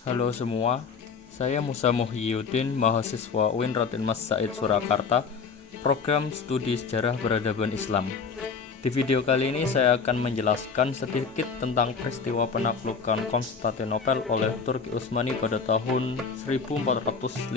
Halo semua, saya Musa Muhyiddin, mahasiswa UIN Raden Mas Said Surakarta, program studi sejarah peradaban Islam. Di video kali ini saya akan menjelaskan sedikit tentang peristiwa penaklukan Konstantinopel oleh Turki Utsmani pada tahun 1453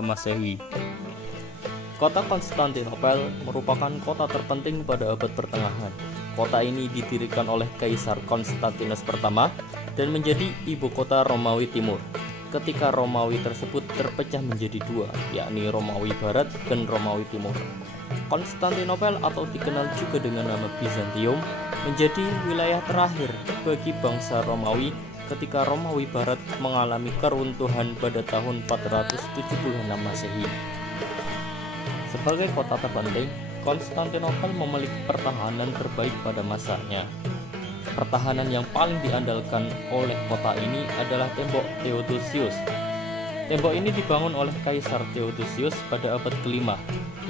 Masehi. Kota Konstantinopel merupakan kota terpenting pada abad pertengahan. Kota ini didirikan oleh Kaisar Konstantinus pertama dan menjadi ibu kota Romawi Timur. Ketika Romawi tersebut terpecah menjadi dua, yakni Romawi Barat dan Romawi Timur. Konstantinopel atau dikenal juga dengan nama Bizantium menjadi wilayah terakhir bagi bangsa Romawi ketika Romawi Barat mengalami keruntuhan pada tahun 476 Masehi. Sebagai kota terpenting, Konstantinopel memiliki pertahanan terbaik pada masanya. Pertahanan yang paling diandalkan oleh kota ini adalah tembok Theodosius. Tembok ini dibangun oleh Kaisar Theodosius pada abad kelima,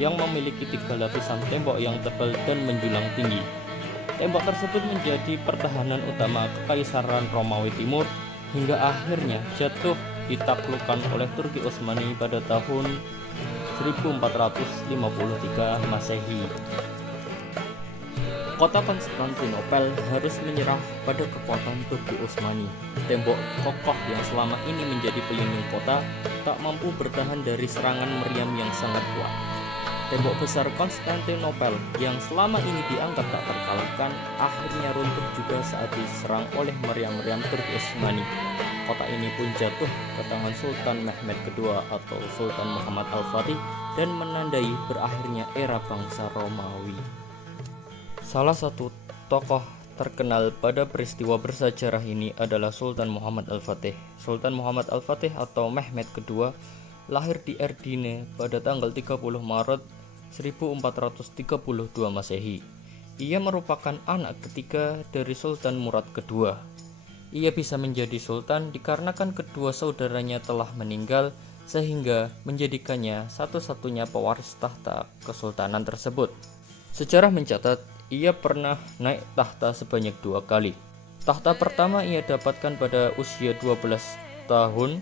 yang memiliki 3 lapisan tembok yang tebal dan menjulang tinggi. Tembok tersebut menjadi pertahanan utama Kekaisaran Romawi Timur hingga akhirnya jatuh ditaklukkan oleh Turki Utsmani pada tahun 1453 Masehi. Kota Konstantinopel harus menyerah pada kekuatan Turki Utsmani. Tembok kokoh yang selama ini menjadi pelindung kota tak mampu bertahan dari serangan meriam yang sangat kuat. Tembok besar Konstantinopel yang selama ini dianggap tak terkalahkan akhirnya runtuh juga saat diserang oleh meriam-meriam Turki Utsmani. Kota ini pun jatuh ke tangan Sultan Mehmed II atau Sultan Muhammad Al-Fatih dan menandai berakhirnya era bangsa Romawi. Salah satu tokoh terkenal pada peristiwa bersejarah ini adalah Sultan Muhammad Al-Fatih. Sultan Muhammad Al-Fatih atau Mehmed II lahir di Erdine pada tanggal 30 Maret 1432 Masehi. Ia merupakan anak ketiga dari Sultan Murad II. Ia bisa menjadi sultan dikarenakan kedua saudaranya telah meninggal sehingga menjadikannya satu-satunya pewaris tahta kesultanan tersebut. Sejarah mencatat ia pernah naik tahta sebanyak 2 kali. Tahta pertama ia dapatkan pada usia 12 tahun.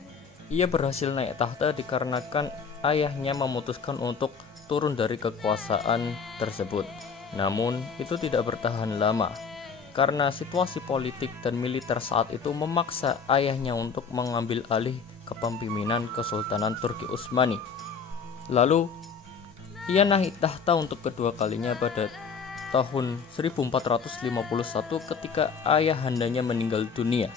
Ia berhasil naik tahta dikarenakan ayahnya memutuskan untuk turun dari kekuasaan tersebut. Namun itu tidak bertahan lama karena situasi politik dan militer saat itu memaksa ayahnya untuk mengambil alih kepemimpinan Kesultanan Turki Utsmani. Lalu ia naik tahta untuk kedua kalinya pada tahun 1451 ketika ayahandanya meninggal dunia.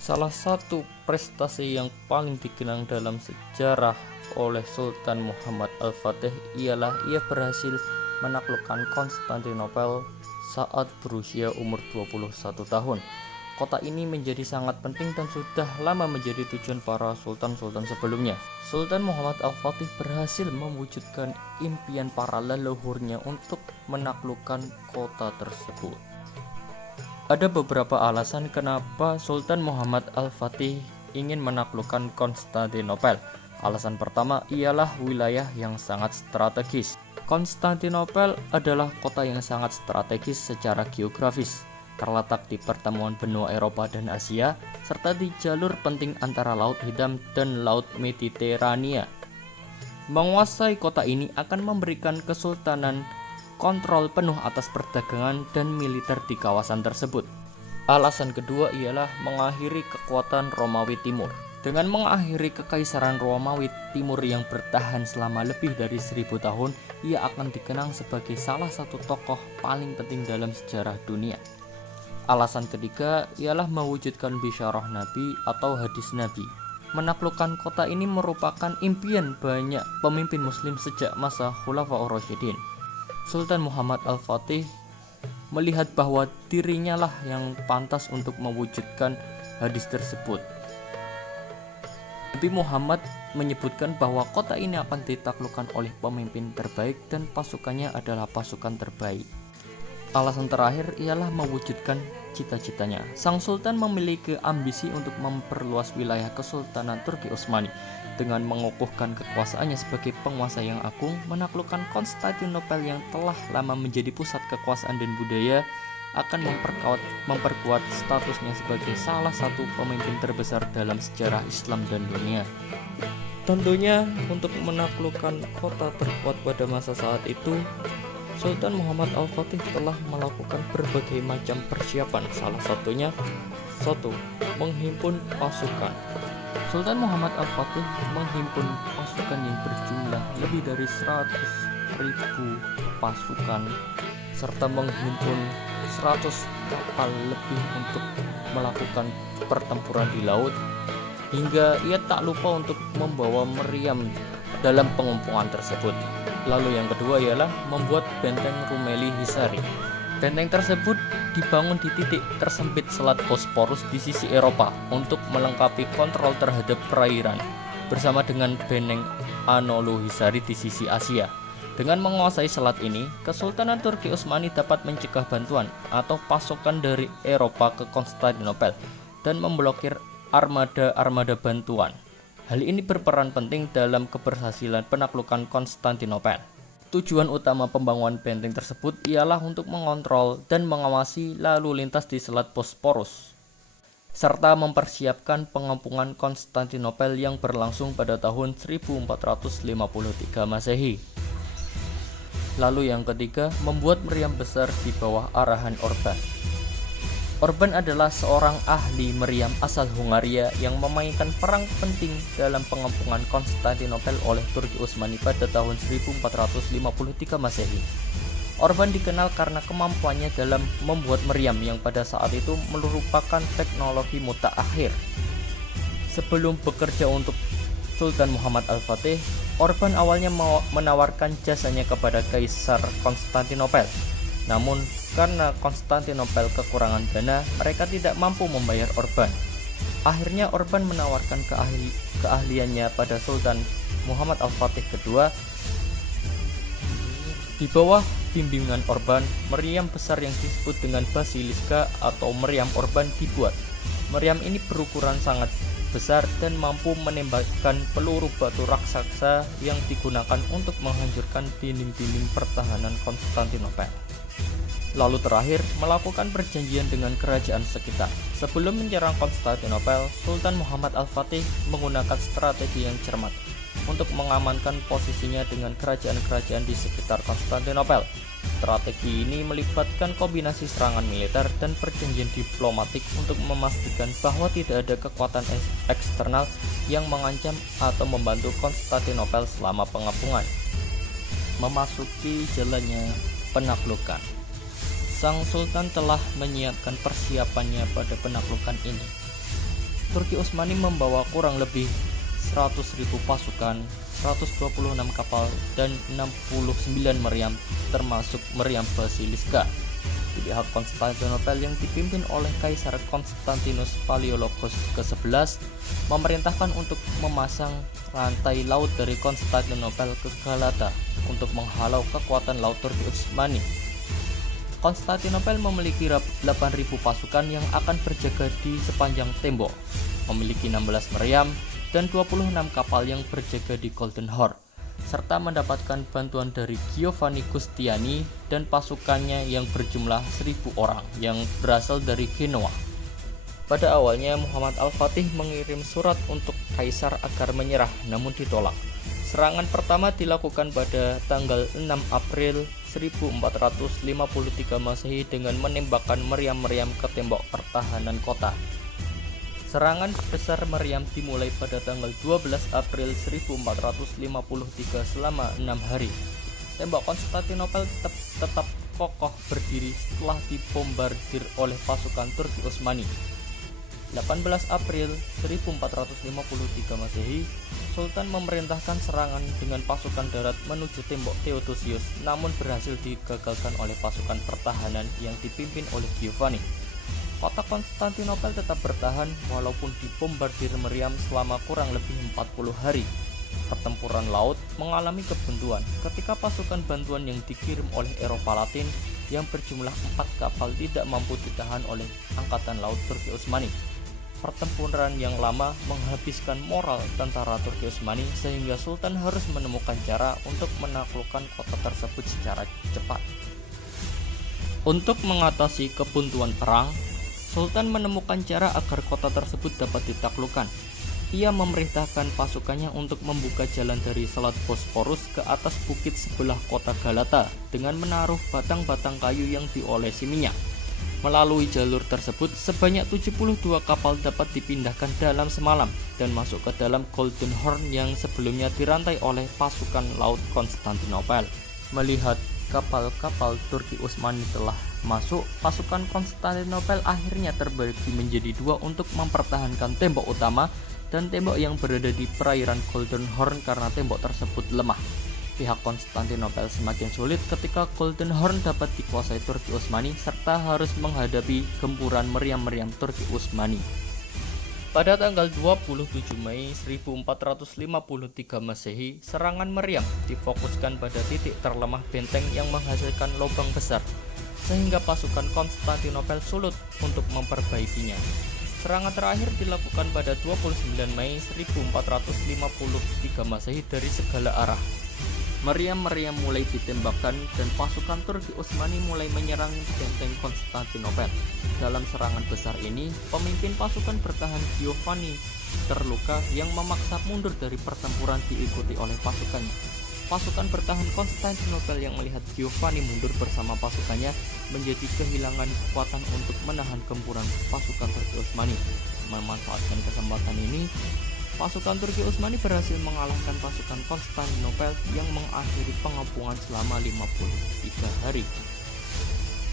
Salah satu prestasi yang paling dikenang dalam sejarah oleh Sultan Muhammad Al-Fatih ialah ia berhasil menaklukkan Konstantinopel saat berusia umur 21 tahun. Kota ini menjadi sangat penting dan sudah lama menjadi tujuan para sultan-sultan sebelumnya. Sultan Muhammad Al-Fatih berhasil mewujudkan impian para leluhurnya untuk menaklukkan kota tersebut. Ada beberapa alasan kenapa Sultan Muhammad Al-Fatih ingin menaklukkan Konstantinopel. Alasan pertama ialah wilayah yang sangat strategis. Konstantinopel adalah kota yang sangat strategis secara geografis, terletak di pertemuan benua Eropa dan Asia, serta di jalur penting antara Laut Hitam dan Laut Mediterania. Menguasai kota ini akan memberikan kesultanan kontrol penuh atas perdagangan dan militer di kawasan tersebut. Alasan kedua ialah mengakhiri kekuatan Romawi Timur. Dengan mengakhiri kekaisaran Romawi Timur yang bertahan selama lebih dari 1000 tahun, ia akan dikenang sebagai salah satu tokoh paling penting dalam sejarah dunia. Alasan ketiga ialah mewujudkan bisyarah Nabi atau hadis Nabi. Menaklukkan kota ini merupakan impian banyak pemimpin muslim sejak masa Khulafaur Rasyidin. Sultan Muhammad Al-Fatih melihat bahwa dirinya lah yang pantas untuk mewujudkan hadis tersebut. Nabi Muhammad menyebutkan bahwa kota ini akan ditaklukkan oleh pemimpin terbaik dan pasukannya adalah pasukan terbaik. Alasan terakhir ialah mewujudkan cita-citanya. Sang Sultan memiliki ambisi untuk memperluas wilayah Kesultanan Turki Utsmani. Dengan mengukuhkan kekuasaannya sebagai penguasa yang agung, menaklukkan Konstantinopel yang telah lama menjadi pusat kekuasaan dan budaya, akan memperkuat statusnya sebagai salah satu pemimpin terbesar dalam sejarah Islam dan dunia. Tentunya untuk menaklukkan kota terkuat pada masa saat itu, Sultan Muhammad Al-Fatih telah melakukan berbagai macam persiapan. Salah satunya, 1. Menghimpun pasukan. Sultan Muhammad Al-Fatih menghimpun pasukan yang berjumlah lebih dari 100.000 pasukan serta menghimpun 100 kapal lebih untuk melakukan pertempuran di laut, hingga ia tak lupa untuk membawa meriam dalam pengumpulan tersebut. Lalu yang kedua ialah membuat benteng Rumeli Hisari. Benteng tersebut dibangun di titik tersempit Selat Bosporus di sisi Eropa untuk melengkapi kontrol terhadap perairan, bersama dengan benteng Anadolu Hisari di sisi Asia. Dengan menguasai selat ini, Kesultanan Turki Utsmani dapat mencegah bantuan atau pasukan dari Eropa ke Konstantinopel dan memblokir armada-armada bantuan. Hal ini berperan penting dalam keberhasilan penaklukan Konstantinopel. Tujuan utama pembangunan benteng tersebut ialah untuk mengontrol dan mengawasi lalu lintas di Selat Bosporus, serta mempersiapkan pengepungan Konstantinopel yang berlangsung pada tahun 1453 Masehi. Lalu yang ketiga, membuat meriam besar di bawah arahan Orban. Orban adalah seorang ahli meriam asal Hungaria yang memainkan peran penting dalam pengepungan Konstantinopel oleh Turki Utsmani pada tahun 1453 Masehi. Orban dikenal karena kemampuannya dalam membuat meriam yang pada saat itu merupakan teknologi mutakhir. Sebelum bekerja untuk Sultan Muhammad Al-Fatih, Orban awalnya menawarkan jasanya kepada Kaisar Konstantinopel. Namun, karena Konstantinopel kekurangan dana, mereka tidak mampu membayar Orban. Akhirnya Orban menawarkan keahliannya pada Sultan Muhammad Al-Fatih II. Di bawah bimbingan Orban, meriam besar yang disebut dengan basiliska atau meriam Orban dibuat. Meriam ini berukuran sangat besar dan mampu menembakkan peluru batu raksasa yang digunakan untuk menghancurkan dinding-dinding pertahanan Konstantinopel. Lalu terakhir, melakukan perjanjian dengan kerajaan sekitar. Sebelum menyerang Konstantinopel, Sultan Muhammad Al-Fatih menggunakan strategi yang cermat untuk mengamankan posisinya dengan kerajaan-kerajaan di sekitar Konstantinopel. Strategi ini melibatkan kombinasi serangan militer dan perjanjian diplomatik untuk memastikan bahwa tidak ada kekuatan eksternal yang mengancam atau membantu Konstantinopel selama pengepungan. Memasuki jalannya penaklukan. Sang Sultan telah menyiapkan persiapannya pada penaklukan ini. Turki Utsmani membawa kurang lebih 100.000 pasukan, 126 kapal, dan 69 meriam, termasuk meriam basiliska. Di pihak Konstantinopel yang dipimpin oleh Kaisar Konstantinus Paleologos ke-11 memerintahkan untuk memasang rantai laut dari Konstantinopel ke Galata untuk menghalau kekuatan laut Turki Utsmani. Konstantinopel memiliki 8.000 pasukan yang akan berjaga di sepanjang tembok, memiliki 16 meriam dan 26 kapal yang berjaga di Golden Horn, serta mendapatkan bantuan dari Giovanni Gustiani dan pasukannya yang berjumlah 1.000 orang yang berasal dari Genoa. Pada awalnya Muhammad Al-Fatih mengirim surat untuk Kaisar agar menyerah, namun ditolak. Serangan pertama dilakukan pada tanggal 6 April 1453 Masehi dengan menembakkan meriam-meriam ke tembok pertahanan kota. Serangan besar meriam dimulai pada tanggal 12 April 1453 selama 6 hari. Tembok Konstantinopel tetap kokoh berdiri setelah dibombardir oleh pasukan Turki Utsmani. 18 April 1453 Masehi, Sultan memerintahkan serangan dengan pasukan darat menuju tembok Theodosius, namun berhasil digagalkan oleh pasukan pertahanan yang dipimpin oleh Giovanni. Kota Konstantinopel tetap bertahan walaupun dibombardir meriam selama kurang lebih 40 hari. Pertempuran laut mengalami kebuntuan ketika pasukan bantuan yang dikirim oleh Eropa Latin yang berjumlah 4 kapal tidak mampu ditahan oleh Angkatan Laut Turki Utsmani. Pertempuran yang lama menghabiskan moral tentara Turki Utsmani sehingga Sultan harus menemukan cara untuk menaklukkan kota tersebut secara cepat. Untuk mengatasi kebuntuan perang, Sultan menemukan cara agar kota tersebut dapat ditaklukkan. Ia memerintahkan pasukannya untuk membuka jalan dari Selat Bosporus ke atas bukit sebelah kota Galata dengan menaruh batang-batang kayu yang diolesi minyak. Melalui jalur tersebut, sebanyak 72 kapal dapat dipindahkan dalam semalam dan masuk ke dalam Golden Horn yang sebelumnya dirantai oleh pasukan laut Konstantinopel. Melihat kapal-kapal Turki Utsmani telah masuk, pasukan Konstantinopel akhirnya terbagi menjadi dua untuk mempertahankan tembok utama dan tembok yang berada di perairan Golden Horn karena tembok tersebut lemah. Pihak Konstantinopel semakin sulit ketika Golden Horn dapat dikuasai Turki Utsmani serta harus menghadapi gempuran meriam-meriam Turki Utsmani. Pada tanggal 27 Mei 1453 Masehi, serangan meriam difokuskan pada titik terlemah benteng yang menghasilkan lubang besar, sehingga pasukan Konstantinopel sulit untuk memperbaikinya. Serangan terakhir dilakukan pada 29 Mei 1453 Masehi dari segala arah. Meriam-meriam mulai ditembakkan dan pasukan Turki Utsmani mulai menyerang benteng Konstantinopel. Dalam serangan besar ini, pemimpin pasukan bertahan Giovanni terluka yang memaksa mundur dari pertempuran diikuti oleh pasukannya. Pasukan bertahan Konstantinopel yang melihat Giovanni mundur bersama pasukannya menjadi kehilangan kekuatan untuk menahan gempuran pasukan Turki Utsmani. Memanfaatkan kesempatan ini, pasukan Turki Utsmani berhasil mengalahkan pasukan Konstantinopel yang mengakhiri pengepungan selama 53 hari.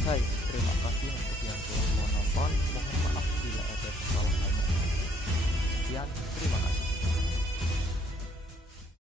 Hai, terima kasih untuk yang telah menonton. Mohon maaf bila ada kesalahan. Sekian, terima kasih.